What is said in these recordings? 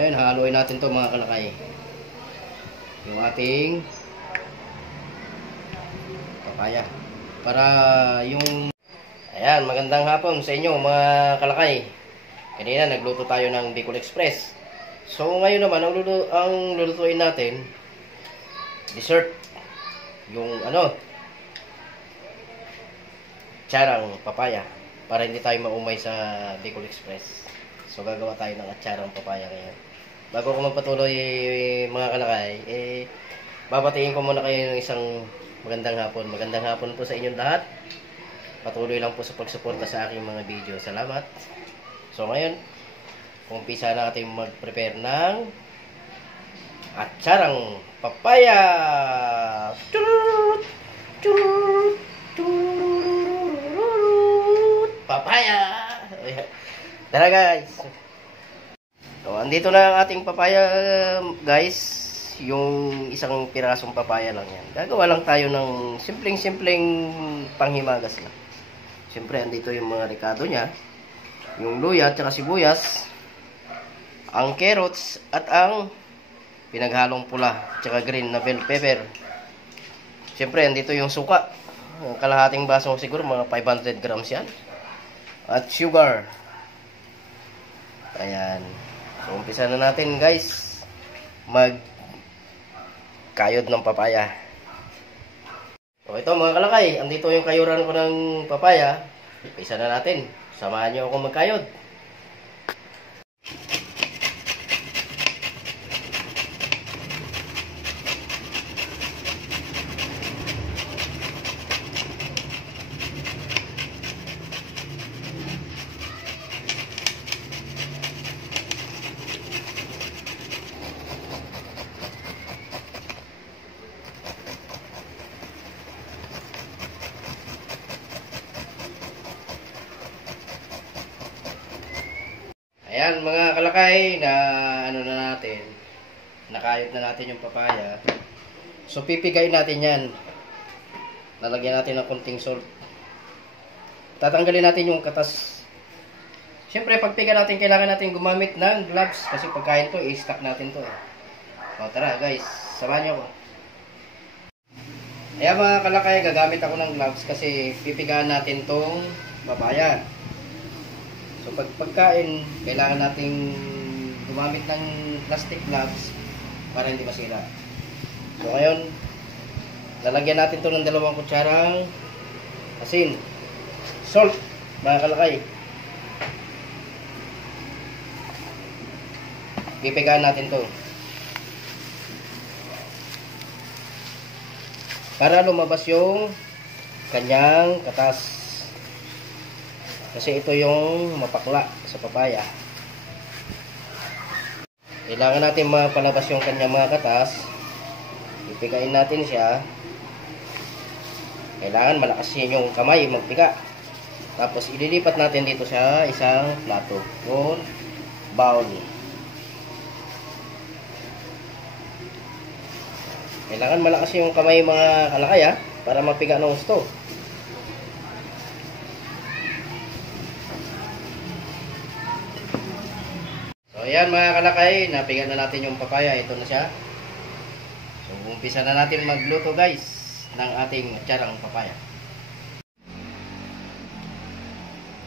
ngayon, haluin natin to mga kalakay. Yung ating papaya. Para yung... Ayan, magandang hapon sa inyo mga kalakay. Kanina nagluto tayo ng Bicol Express. So ngayon naman, ang lulutuin natin, dessert. Yung atsarang papaya. Para hindi tayo maumay sa Bicol Express. So gagawa tayo ng atsarang papaya ngayon. Bago ko magpatuloy mga kalakay, babatiin ko muna kayo ng isang magandang hapon. Magandang hapon po sa inyong lahat. Patuloy lang po sa pagsuporta sa aking mga video. Salamat. So ngayon, umpisa natin mag-prepare ng atsarang papaya. Papaya. Tara guys. So, andito na ang ating papaya guys. Yung isang pirasong papaya lang yan. Gagawa lang tayo ng simpleng panghimagas lang. Siyempre, andito yung mga ricado niya. Yung luya at saka sibuyas. Ang carrots at ang pinaghalong pula at saka green na bell pepper. Siyempre, andito yung suka. Kalahating baso siguro, mga 500 grams yan. At sugar. Ayan. So, umpisa na natin guys magkayod ng papaya. So, ito mga kalakay, andito yung kayuran ko ng papaya. Umpisa na natin. Samahan nyo ako magkayod. Ayan mga kalakay, na natin, nakayod na natin yung papaya. So pipigayin natin yan. Lalagyan natin ng konting salt. Tatanggalin natin yung katas. Siyempre pagpiga natin, kailangan natin gumamit ng gloves. Kasi pagkain to, i-stack natin to. O tara guys, samahan nyo ako. Ayan mga kalakay, gagamit ako ng gloves kasi pipigaan natin tong papaya. So pagkain, kailangan nating gumamit ng plastic gloves para hindi masira. So ngayon, lalagyan natin to ng 2 kutsarang asin, salt, mga kalakay. Pipigaan natin to para lumabas yung kanyang katas. Kasi ito yung mapakla sa papaya. Kailangan natin mapalabas yung kanyang mga katas. Ipigain natin siya. Kailangan malakas yung kamay magpiga. Tapos ililipat natin dito sa isang plato o bowl. Kailangan malakas yung kamay mga kalakay para mapiga ng gusto. So ayan mga kalakay, napiga na natin yung papaya. Ito na siya. So umpisa na natin magluto guys ng ating atsarang papaya.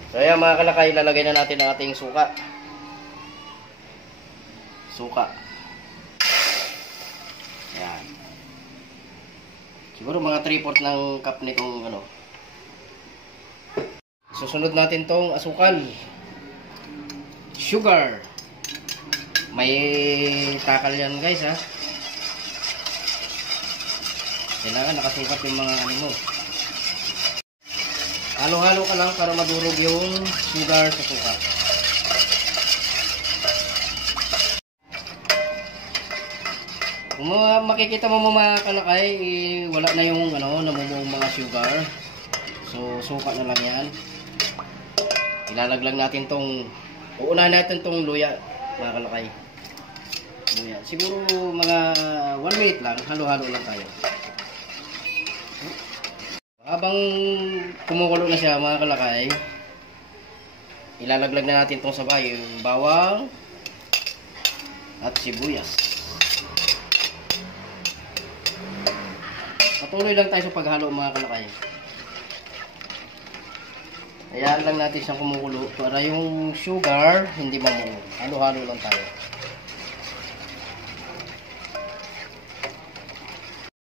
So ayan mga kalakay, lalagay na natin ang ating suka. Ayan. Siguro mga 3/4 ng cup nitong Susunod natin tong asukal, sugar. May takal yan guys Kailangan nakasukat yung mga mo. Halo-halo ka lang para madurog yung sugar sa suka. Kung makikita mo mga kalakay, wala na yung namumuong mga sugar. So suka na lang yan. Ilalaglag natin uunahin natin tong luya mga kalakay. Luya. Siguro mga 1 minute lang, halo-halo lang tayo. Habang kumukulo na siya mga kalakay, ilalaglag na natin itong sabay, yung bawang, at sibuyas. Patuloy lang tayo sa paghalo mga kalakay. Hayaan lang natin siyang kumukulo para yung sugar hindi mamuno. Halo-halo lang tayo.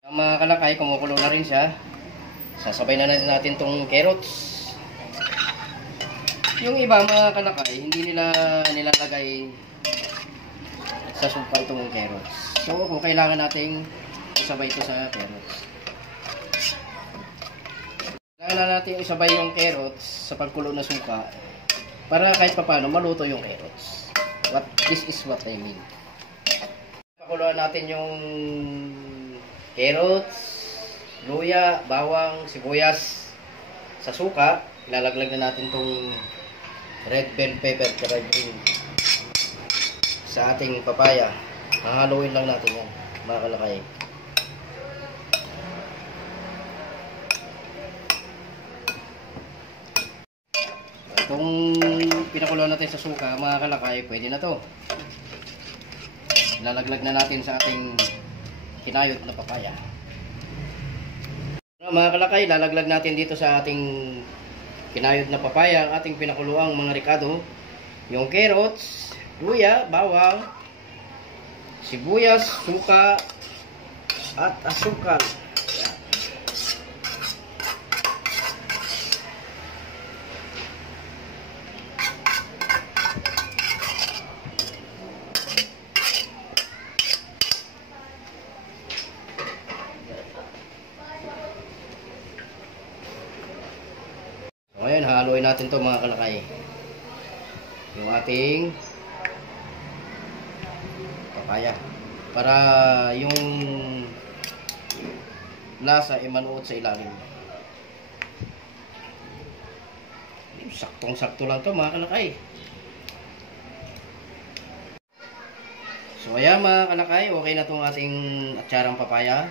Ang mga kalakay, kumukulo na rin siya. Sasabay na natin tong carrots. Yung iba mga kalakay, hindi nila nilalagay sa suka itong carrots. So kung kailangan nating isabay ito sa carrots. Kailangan na natin isabay yung carrots sa pagkulo na suka para kahit papano maluto yung carrots. This is what I mean. Pakuluan natin yung carrots, luya, bawang, sibuyas sa suka. Ilalaglag na natin tong red bell pepper at green sa ating papaya. Hahaluin lang natin yan mga kalakay. Itong pinakuluan natin sa suka mga kalakay, pwede na to. Ilalaglag na natin sa ating kinayod na papaya. Mga kalakay, lalaglag natin dito sa ating kinayod na papaya ang ating pinakuluang mga ricado, yung carrots, luya, bawang, sibuyas, suka at asukal. Ngayon, haluin natin to mga kalakay. Yung ating papaya. Para yung lasa ay manuot sa ilalim. Saktong-sakto lang to mga kalakay. So ayan mga kalakay, okay na tong ating atsarang papaya.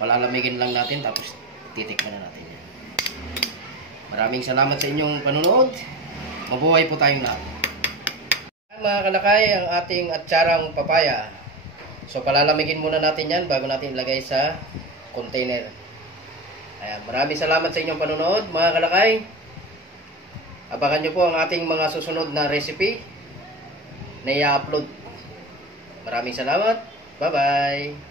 Palalamigin lang natin tapos titikman na natin yan. Maraming salamat sa inyong panonood. Mabuhay po tayong lahat. Mga kalakay, ang ating atsarang papaya. So palalamigin muna natin yan bago natin ilagay sa container. Ayan, maraming salamat sa inyong panonood mga kalakay. Abangan nyo po ang ating mga susunod na recipe na i-upload. Maraming salamat. Bye-bye.